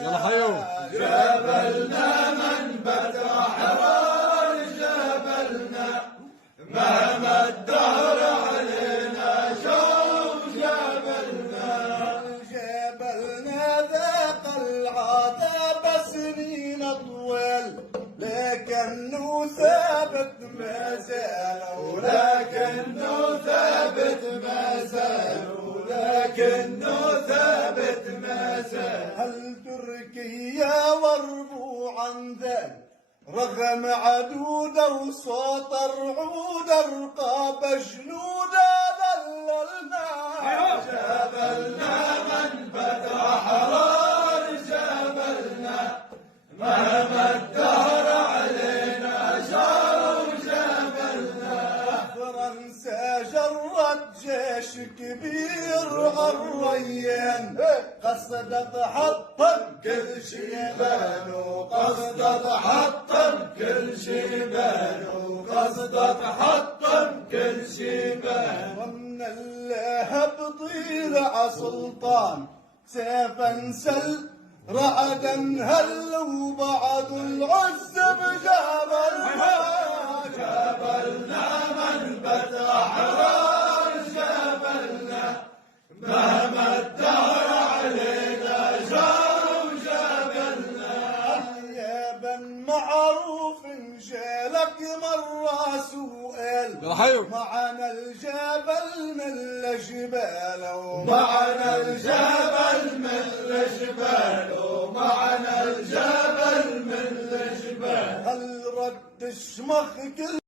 يلا حيو جبلنا منبت أحرار جبلنا مهما الدهر علينا شوف جبلنا ذاق العذاب سنين طويل لكنه ثابت ما زال ولكنه ثابت ما زال ولكنه ثابت ما زال هل تركيا وربوعا ذا رغم عدوده وصوت رعود رقاب جنوده ذللنا جبلنا منبت أحرار جبلنا مهما الدهر علينا شار جبلنا فرنسا جرت جيش كبير الريان قصدت حطم كل شي بانوا قصدت حطم كل شي بانوا قصدت حطم كل شي بانوا ومن اللهب طيلع سلطان سيفا سل رعدا هل وبعد العز بجبلنا جبلنا منبت أحرار جبلنا مهما الدهر علينا جار جبلنا اليابا معروف جالك مرة سؤال معنا الجبل من الجبال ومعنا الجبل من الجبال ومعنا الجبل من الجبال هل رد الشمخ كل